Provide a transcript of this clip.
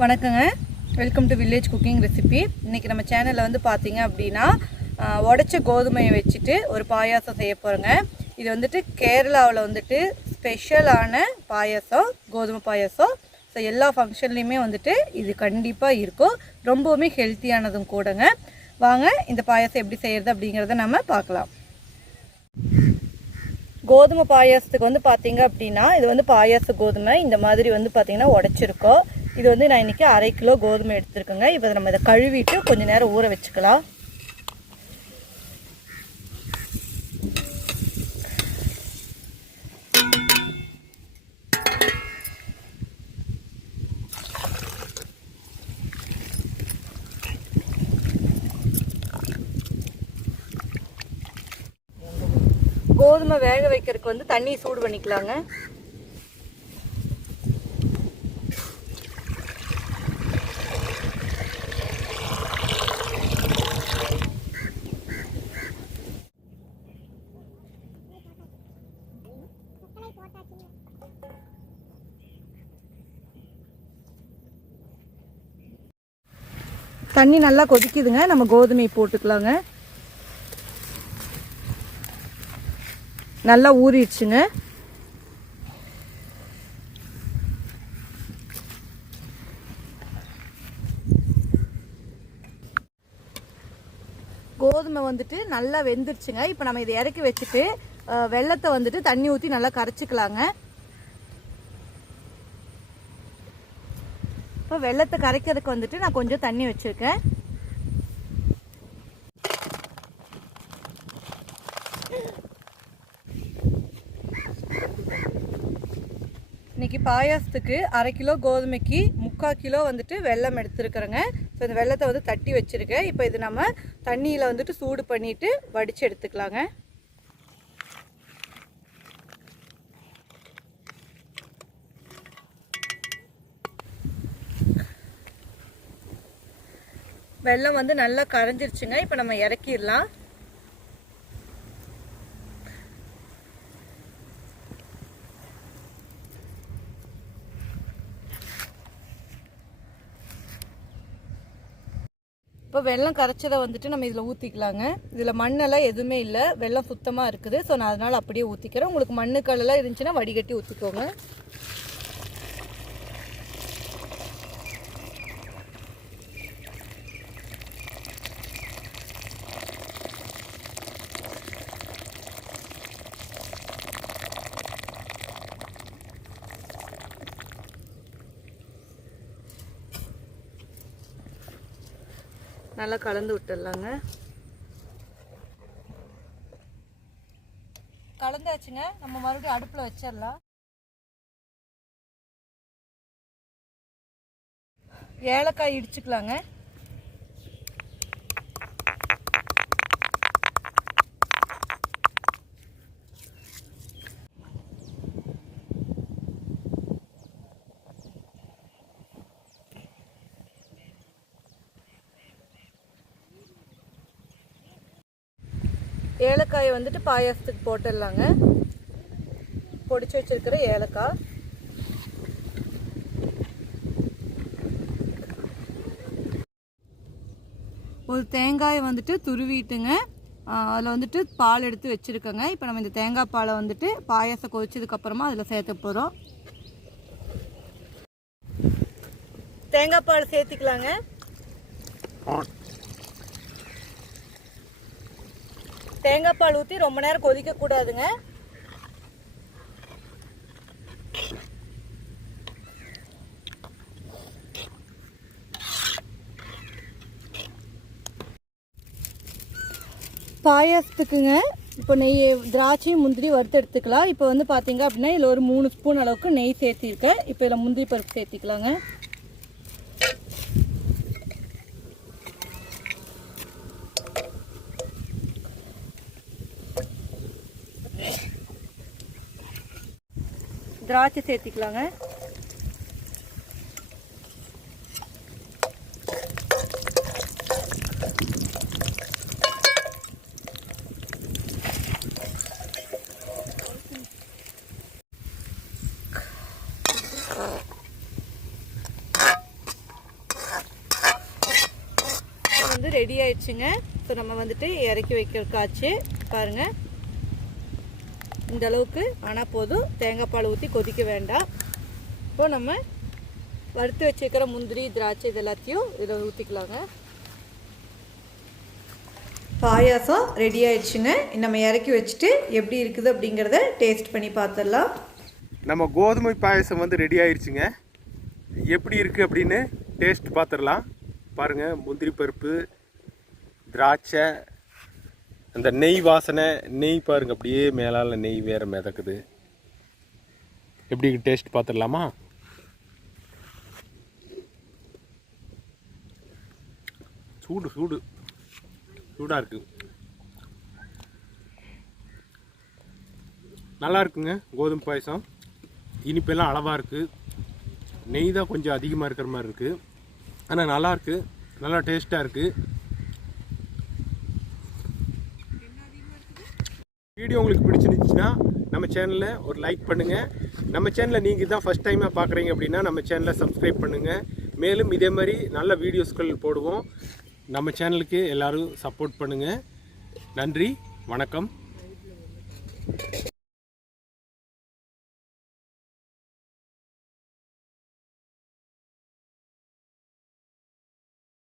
வணக்கங்க. Welcome to village cooking recipe. இன்றைக்கி நம்ம சேனலில் வந்து பார்த்திங்க அப்படின்னா உடச்ச கோதுமையை வச்சுட்டு ஒரு பாயாசம் செய்ய போகிறோங்க. இது வந்துட்டு கேரளாவில் வந்துட்டு ஸ்பெஷலான பாயாசம், கோதுமை பாயாசம். ஸோ எல்லா ஃபங்க்ஷன்லேயுமே வந்துட்டு இது கண்டிப்பாக இருக்கும். ரொம்பவுமே ஹெல்த்தியானதும் கூடங்க. வாங்க இந்த பாயாசம் எப்படி செய்கிறது அப்படிங்கிறத நம்ம பார்க்கலாம். கோதுமை பாயாசத்துக்கு வந்து பார்த்திங்க அப்படின்னா இது வந்து பாயாச கோதுமை இந்த மாதிரி வந்து பார்த்திங்கன்னா உடச்சிருக்கோம். இது வந்து நான் இன்றைக்கி 1/2 கிலோ கோதுமை எடுத்துருக்கேங்க. இப்போ நம்ம இதை கழுவிட்டு கொஞ்சம் நேரம் ஊற வச்சுக்கலாம். கோதுமை வேக வைக்கிறதுக்கு வந்து தண்ணி சூடு பண்ணிக்கலாங்க. தண்ணி நல்லா கொதிக்குதுங்க. நம்ம கோதுமையை போட்டுக்கலாங்க. நல்லா ஊறிடுச்சுங்க. கோதுமை வந்துட்டு நல்லா வெந்துருச்சுங்க. இப்போ நம்ம இதை இறக்கி வச்சுட்டு வெல்லத்தை வந்துட்டு தண்ணி ஊற்றி நல்லா கரைச்சிக்கலாங்க. இப்போ வெல்லத்தை கரைக்கிறதுக்கு வந்துட்டு நான் கொஞ்சம் தண்ணி வச்சுருக்கேன். இன்னைக்கு பாயாசத்துக்கு 1/2 கிலோ கோதுமைக்கு 3/4 கிலோ வந்துட்டு வெல்லம் எடுத்துருக்குறேங்க. ஸோ இந்த வெல்லத்தை வந்து தட்டி வச்சுருக்கேன். இப்போ இது நம்ம தண்ணியில் வந்துட்டு சூடு பண்ணிவிட்டு வடித்து எடுத்துக்கலாங்க. வெல்லம் வந்து நல்லா கரைஞ்சிருச்சுங்க. இப்போ நம்ம இறக்கிடலாம். இப்போ வெல்லம் கரைச்சதை வந்துட்டு நம்ம இதில் ஊற்றிக்கலாங்க. இதில் மண்ணெல்லாம் எதுவுமே இல்லை, வெல்லம் சுத்தமாக இருக்குது. ஸோ நான் அதனால் அப்படியே ஊற்றிக்கிறேன். உங்களுக்கு மண்ணுக்கல்லாம் இருந்துச்சுன்னா வடிகட்டி ஊற்றிக்கோங்க. நல்லா கலந்து விட்டுடலாங்க. கலந்தாச்சுங்க. நம்ம மறுபடியும் அடுப்பில் வச்சிடலாம். ஏலக்காய் இடிச்சுக்கலாங்க. ஏலக்காயை வந்துட்டு பாயாசத்துக்கு போட்டுடலாங்க. பொடிச்சு வச்சிருக்கிற ஏலக்காய், ஒரு தேங்காயை வந்துட்டு துருவிட்டுங்க. அதில் வந்துட்டு பால் எடுத்து வச்சுருக்கேங்க. இப்போ நம்ம இந்த தேங்காய் பாலை வந்துட்டு பாயாசம் கொதிச்சதுக்கப்புறமா அதில் சேர்த்த போகிறோம். தேங்காய் பால் சேர்த்திக்கலாங்க. தேங்காய் பால் ஊற்றி ரொம்ப நேரம் கொதிக்கக்கூடாதுங்க. பாயாசத்துக்குங்க இப்போ நெய், திராட்சை, முந்திரி வறுத்து எடுத்துக்கலாம். இப்போ வந்து பார்த்தீங்க அப்படின்னா இதில் ஒரு 3 ஸ்பூன் அளவுக்கு நெய் சேர்த்திருக்கேன். இப்போ இதில் முந்திரி பருப்பு சேர்த்திக்கலாங்க. திராட்சை சேர்த்திக்கலாங்க. ரெடி ஆயிடுச்சுங்க. ஸோ நம்ம வந்துட்டு இறக்கி வைக்கிறக்காச்சு பாருங்கள். இந்த அளவுக்கு ஆனால் போதும், தேங்காய் பால் ஊற்றி கொதிக்க வேண்டாம். இப்போ நம்ம வறுத்து வச்சுருக்கிற முந்திரி திராட்சை இது எல்லாத்தையும் இதில் ஊற்றிக்கலாங்க. பாயாசம் ரெடி ஆயிடுச்சுங்க. நம்ம இறக்கி வச்சுட்டு எப்படி இருக்குது அப்படிங்கிறத டேஸ்ட் பண்ணி பார்த்துடலாம். நம்ம கோதுமை பாயாசம் வந்து ரெடி ஆயிடுச்சுங்க. எப்படி இருக்குது அப்படின்னு டேஸ்ட் பார்த்துடலாம். பாருங்கள், முந்திரி பருப்பு, திராட்சை, அந்த நெய் வாசனை, நெய் பாருங்கள் அப்படியே மேலால் நெய் வேறு மிதக்குது. எப்படி டேஸ்ட் பார்த்துடலாமா? சூடாக இருக்குது, நல்லா இருக்குங்க. கோதுமை பாயசம் இனிப்பெல்லாம் அளவாக இருக்குது. நெய் தான் கொஞ்சம் அதிகமாக இருக்கிற மாதிரி இருக்குது, ஆனால் நல்லாயிருக்கு, நல்லா டேஸ்ட்டாக இருக்குது. வீடியோ உங்களுக்கு பிடிச்சிருந்துச்சுன்னா நம்ம சேனலில் ஒரு லைக் பண்ணுங்கள். நம்ம சேனலில் நீங்கள் தான் ஃபஸ்ட் டைமாக பார்க்குறீங்க அப்படின்னா நம்ம சேனலை சப்ஸ்கிரைப் பண்ணுங்கள். மேலும் இதே மாதிரி நல்ல வீடியோஸ்கள் போடுவோம். நம்ம சேனலுக்கு எல்லோரும் சப்போர்ட் பண்ணுங்கள். நன்றி, வணக்கம்.